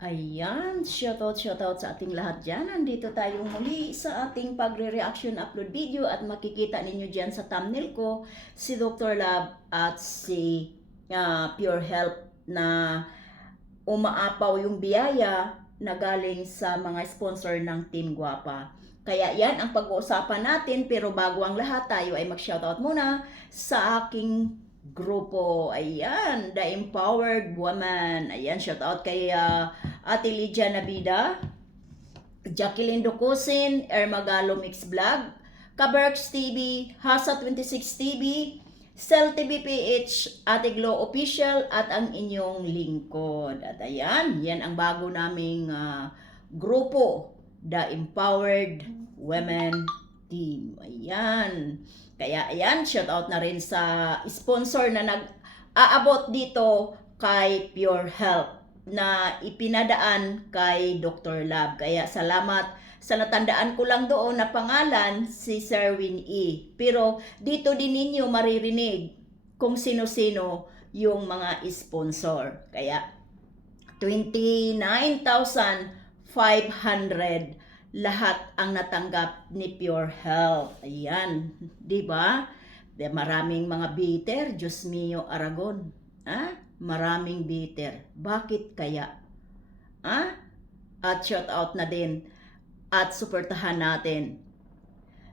Ayan, shoutout sa ating lahat dyan. Nandito tayo muli sa ating pagre-reaction upload video at makikita ninyo dyan sa thumbnail ko si Dr. Love at si Pure Health na umaapaw yung biyaya na galing sa mga sponsor ng Team Guapa. Kaya yan ang pag-uusapan natin, pero bago ang lahat tayo ay mag-shoutout muna sa aking grupo. Ayan, The Empowered Woman. Ayan, shoutout kay Ate Lydia Nabida, Jacqueline Ducusin, Ermagalo Mix Vlog, Kaberks TV, Hasa 26 TV, Cell TV PH, Ate Glow Official at ang inyong lingkod. At ayan, yan ang bago naming grupo, The Empowered Women Team. Ayan. Kaya ayan, shout out na rin sa sponsor na nag-aabot dito kay Pure Health na ipinadaan kay Dr. Love. Kaya salamat sa natandaan ko lang doon na pangalan si Sherwin E. Pero dito din ninyo maririnig kung sino-sino yung mga sponsor. Kaya 29,500 lahat ang natanggap ni Pure Health. Ayan, 'di ba? Maraming mga bitter, Diyos mio Aragon. Maraming bitter. Bakit kaya? At shout out na din at suportahan natin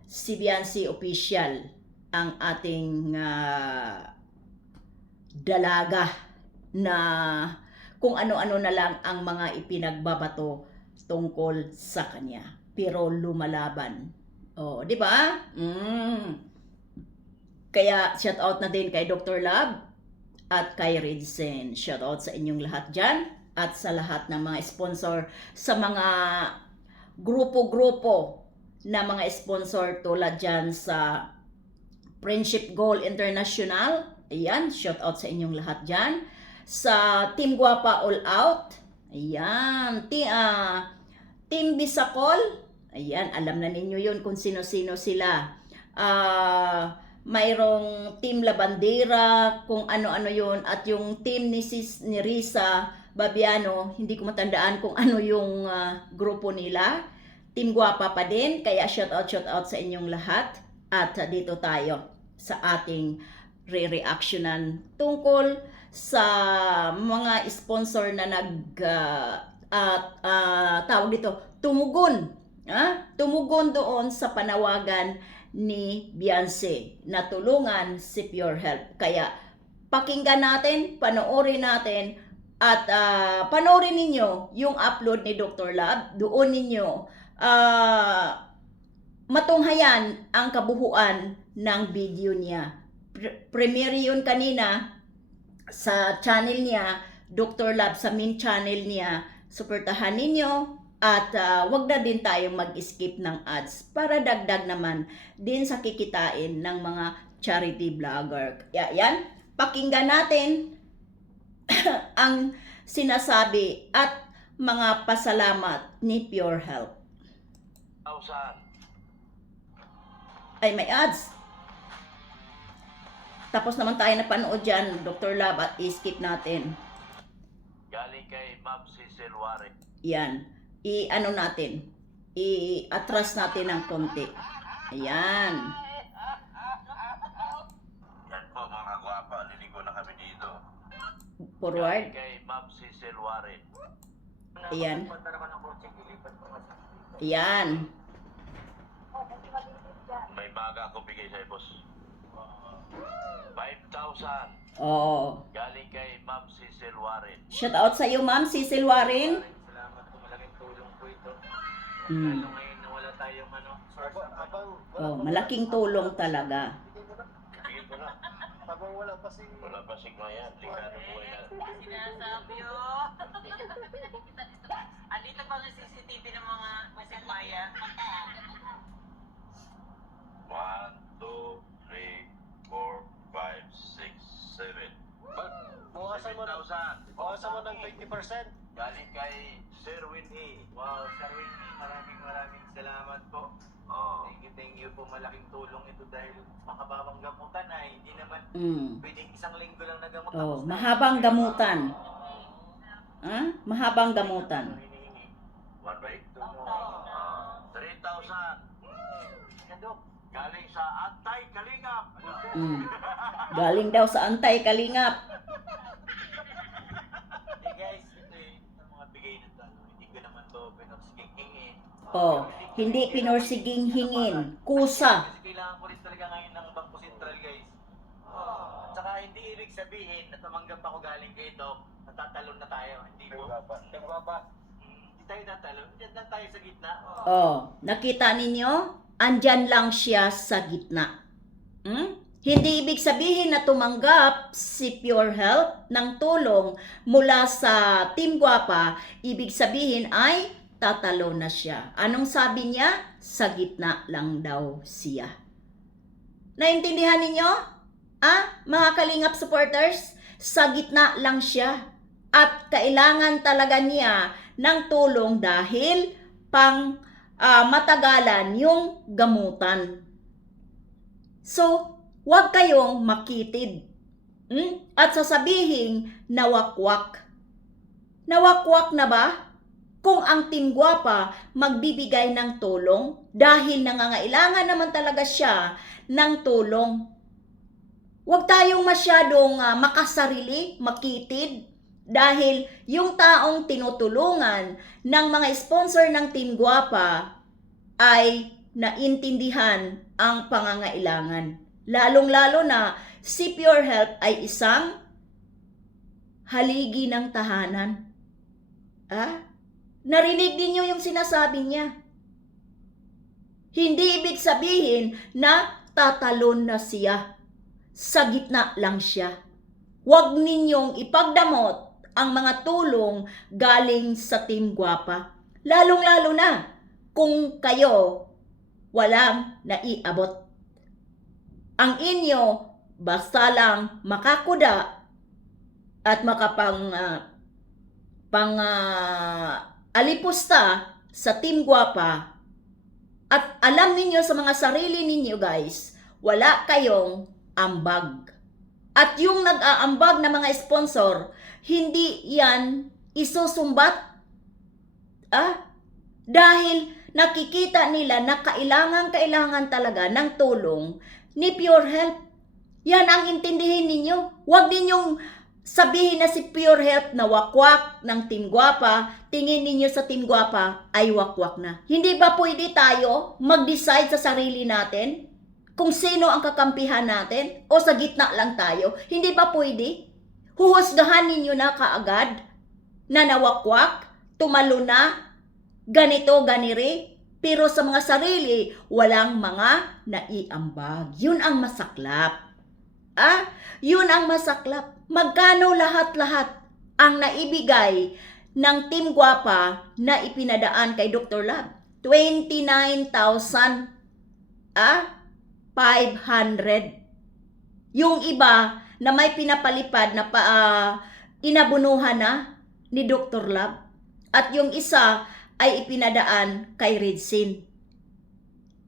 si Beyonce Official, ang ating dalaga na kung ano-ano na lang ang mga ipinagbabato tungkol sa kanya. Pero lumalaban. Oh, di ba? Kaya shout out na din kay Dr. Love at kay Redsen. Shout out sa inyong lahat dyan at sa lahat ng mga sponsor, sa mga grupo-grupo na mga sponsor tulad dyan sa Friendship Goal International. Ayan, shout out sa inyong lahat dyan. Sa Team Guapa All Out. Ayan, Team Bisacol. Ayan, alam na ninyo yun kung sino-sino sila. Mayroong Team Labandera, kung ano-ano yun. At yung team ni Risa Babiano, hindi ko matandaan kung ano yung grupo nila. Team Guapa pa din, kaya shout out sa inyong lahat. At dito tayo sa ating re-reactionan tungkol sa mga sponsor na tawag dito, tumugon. Tumugon doon sa panawagan ni Beyonce na tulungan si Pure Health. Kaya pakinggan natin, panoorin natin, at panoorin ninyo yung upload ni Dr. Love. Doon ninyo matunghayan ang kabuuan ng video niya. Premiere yun kanina sa channel niya, Dr. Love, sa main channel niya. Suportahan ninyo at wag na din tayong mag-skip ng ads para dagdag naman din sa kikitain ng mga charity vlogger. Yan, pakinggan natin ang sinasabi at mga pasalamat ni Pure Health. Ay, may ads. Tapos naman tayo napanood dyan, Dr. Love, at i-skip natin. Galing kay Ma'am Cecil Warren. Yan. I-ano natin. I-atras natin ng konti. Ayan. Yan po mga guwapa, liligo na kami dito. Forward. Galing kay Ma'am Cecil Warren. Ayan. Ayan. May baga ako bigay sa'yo, boss. 5,000. Oo. Galing kay Ma'am Cecil Warren. Shout out sa iyo, Ma'am Cecil Warren. Salamat po, malaking tulong po ito. Hmm. Lalo ngayon na wala tayong source na Oh, malaking tulong talaga. Bigyan ko na. Habang wala pa si... Wala pa sigma yan. Ligado po yan. Sinasabi o. Andito pa ang CCTV ng mga masipaya. 1, 2, 3, 4, 5, 6, 7. Bawasan mo ng 7,000. bawasan mo ng 20%. Galing kay Sherwin E. Wow, Sir Winnie, maraming salamat po. Oh. Thank you po, malaking tulong ito dahil makababang gamutan na hindi naman pwedeng isang linggo lang na gamot. Oh, tapos na. mahabang gamutan. Mahabang gamutan. hinihingi. 3,000. Kandok. Galing sa Antay-Kalingap. Galing daw sa Antay-Kalingap. Hindi guys, ito yung mga bigay na to. Hindi ko naman to pinagsiging hingin. Hindi pinursiging hingin. Kusa. Kasi kailangan ko rin talaga ngayon ng Bangko Sentral guys. At saka hindi ibig sabihin na tumanggap ako galing kay Doc, natatalon na tayo. Hindi po. Hindi tayo tatalon. Diyan lang tayo sa gitna. Nakita ninyo? Andyan lang siya sa gitna. Hindi ibig sabihin na tumanggap si Pure Health ng tulong mula sa Team Guapa. Ibig sabihin ay tatalo na siya. Anong sabi niya? Sa gitna lang daw siya. Naintindihan ninyo? Mga Kalingap supporters, sa gitna lang siya. At kailangan talaga niya ng tulong dahil matagalan yung gamutan. So, huwag kayong makitid. At sasabihin, nawakwak. Nawakwak na ba? Kung ang Team Guapa magbibigay ng tulong dahil nangangailangan naman talaga siya ng tulong. Huwag tayong masyadong makasarili, makitid, dahil yung taong tinutulungan ng mga sponsor ng Team Guapa ay naintindihan ang pangangailangan. Lalong-lalo na si Pure Health ay isang haligi ng tahanan. Narinig niyo yung sinasabi niya. Hindi ibig sabihin na tatalon na siya. Sa gitna lang siya. Huwag ninyong ipagdamot ang mga tulong galing sa Team Guapa. Lalong-lalo na kung kayo walang naiabot. Ang inyo basta lang makakuda at alipusta sa Team Guapa at alam ninyo sa mga sarili ninyo guys, wala kayong ambag. At yung nag-aambag na mga sponsor, hindi yan isusumbat. Dahil nakikita nila na kailangan talaga ng tulong ni Pure Health. Yan ang intindihin ninyo. Huwag ninyong sabihin na si Pure Health na wakwak ng Team Guapa, tingin ninyo sa Team Guapa ay wakwak na. Hindi ba pwede tayo mag-decide sa sarili natin kung sino ang kakampihan natin o sa gitna lang tayo? Hindi ba pwede? Huhusgahan ninyo na kaagad na nawakwak, tumalo na, ganito, ganire, pero sa mga sarili, walang mga naiambag. Yun ang masaklap. Yun ang masaklap. Magkano lahat-lahat ang naibigay ng Team Guapa na ipinadaan kay Dr. Lab? 29,500. Yung iba na may pinapalipad na inabunuhan na ni Dr. Lab. At yung isa ay ipinadaan kay Redsin.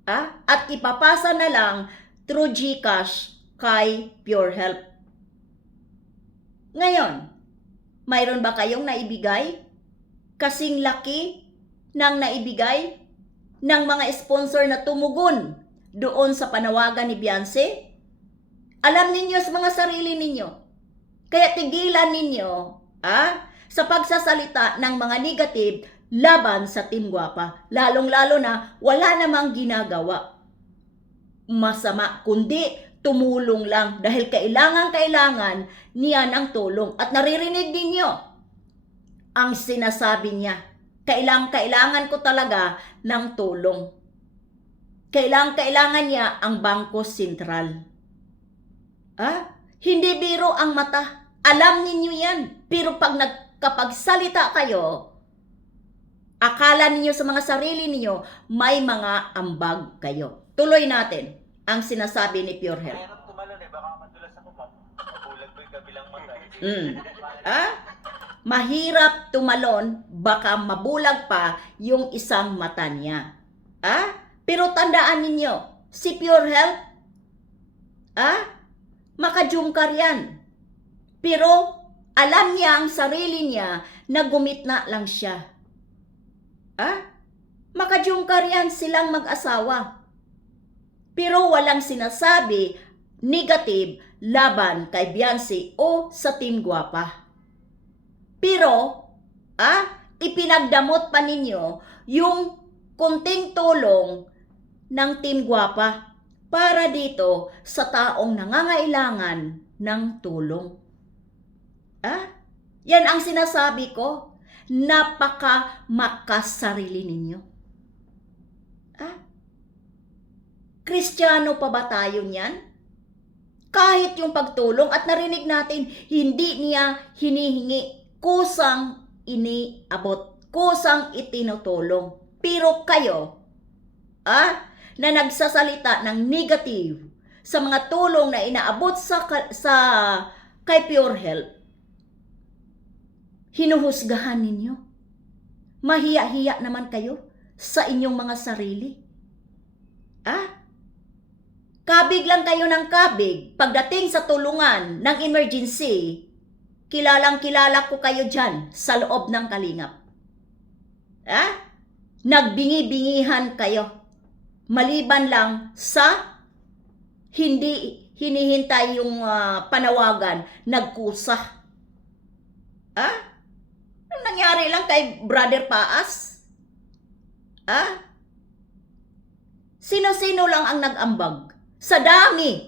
At ipapasa na lang through GCash kay Pure Health. Ngayon, mayroon ba kayong naibigay? Kasing laki ng naibigay ng mga sponsor na tumugon doon sa panawagan ni Beyonce? Alam ninyo sa mga sarili ninyo. Kaya tigilan ninyo sa pagsasalita ng mga negative laban sa Team Guapa. Lalong-lalo na wala namang ginagawa masama, kundi tumulong lang dahil kailangan niya ng tulong. At naririnig ninyo ang sinasabi niya. Kailangan ko talaga ng tulong. Kailangan niya ang Bangko Sentral. Hindi biro ang mata. Alam ninyo yan. Pero kapag salita kayo, akala ninyo sa mga sarili ninyo, may mga ambag kayo. Tuloy natin ang sinasabi ni Pure Health. Meron tumalon baka madulas ako ma'am. Mabulag ko yung kabilang mata. Mahirap tumalon, baka mabulag pa yung isang mata niya. Pero tandaan ninyo, si Pure Health, makajungkar yan. Pero Alam niya ang sarili niya na gumitna lang siya. Makajungkar yan silang mag-asawa. Pero walang sinasabi negative laban kay Beyonce o sa Team Guwapa. Pero, ipinagdamot pa ninyo yung kunting tulong ng Team Guwapa para dito sa taong nangangailangan ng tulong. Yan ang sinasabi ko. Napaka-makasarili ninyo. Kristiyano pa ba tayo niyan? Kahit yung pagtulong at narinig natin, hindi niya hinihingi, kusang iniabot, kusang itinutulong. Pero kayo, na nagsasalita ng negative sa mga tulong na inaabot kay Pure Health, hinuhusgahan ninyo. Mahiya-hiya naman kayo sa inyong mga sarili. Kabig lang kayo ng kabig. Pagdating sa tulungan ng emergency, kilalang-kilala ko kayo dyan sa loob ng kalingap. Nagbingi-bingihan kayo. Maliban lang sa hindi hinihintay yung panawagan, nagkusa. Anong nangyari lang kay Brother Paas? Sino-sino lang ang nag-ambag? Sa dami.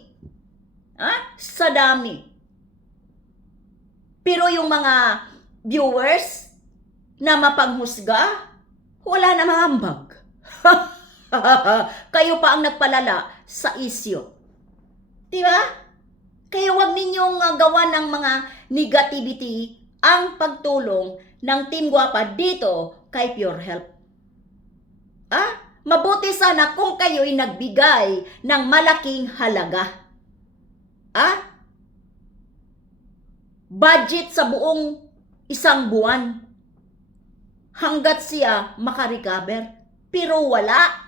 Sa dami. Pero yung mga viewers na mapanghusga, wala na mga ambag. Kayo pa ang nagpalala sa isyo. Diba? Kaya wag ninyong gawa ng mga negativity ang pagtulong ng Team Guwapa dito kay Pure Health. Mabuti sana kung kayo'y nagbigay ng malaking halaga. Budget sa buong isang buwan hanggat siya makarecover. Pero wala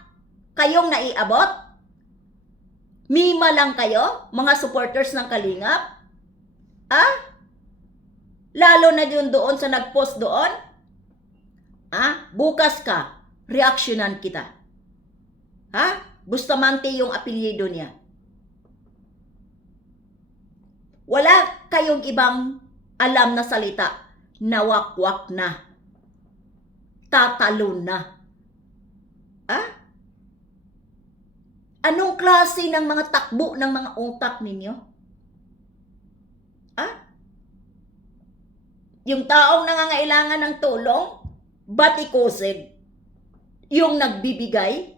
kayong naiabot. Mima lang kayo, mga supporters ng Kalingap. Lalo na yun doon sa nag-post doon. Bukas ka, reaksyonan kita. Bustamante yung apelyido niya. Wala kayong ibang alam na salita. Nawakwak na. Tatalon na. Anong klase ng mga takbo ng mga utak ninyo? Yung taong nangangailangan ng tulong, batikusin. Yung nagbibigay,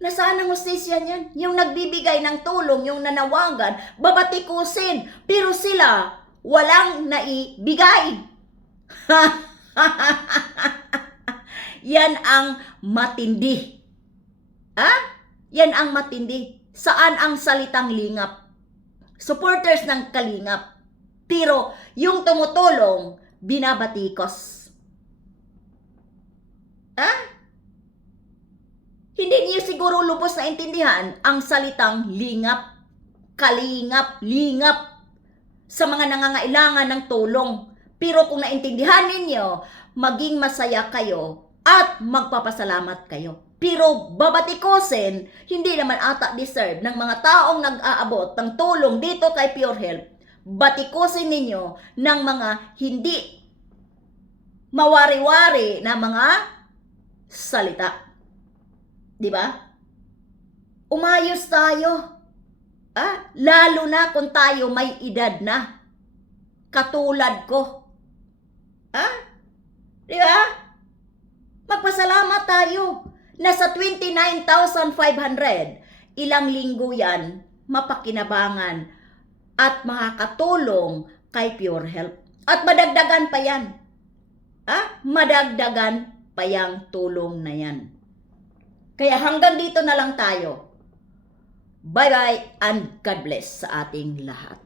nasaan ang hustisya niyan? Yung nagbibigay ng tulong, yung nanawagan, babatikusin. Pero sila, walang naibigay. Yan ang matindi. Yan ang matindi. Saan ang salitang lingap? Supporters ng Kalingap. Pero yung tumutulong, binabatikos. Hindi niyo siguro lubos na intindihan ang salitang lingap, kalingap, lingap sa mga nangangailangan ng tulong. Pero kung naintindihan ninyo, maging masaya kayo at magpapasalamat kayo. Pero babatikosin, hindi naman ata deserve ng mga taong nag-aabot ng tulong dito kay Pure Health. Batikosin ninyo ng mga hindi mawari-wari na mga salita. Diba? Umayos tayo. Lalo na kung tayo may edad na. Katulad ko. Diba? Magpasalamat tayo. Nasa 29,500. Ilang linggo yan, mapakinabangan at makakatulong kay Pure Health. At madagdagan pa yan. Madagdagan pa yang tulong na yan. Kaya hanggang dito na lang tayo. Bye-bye and God bless sa ating lahat.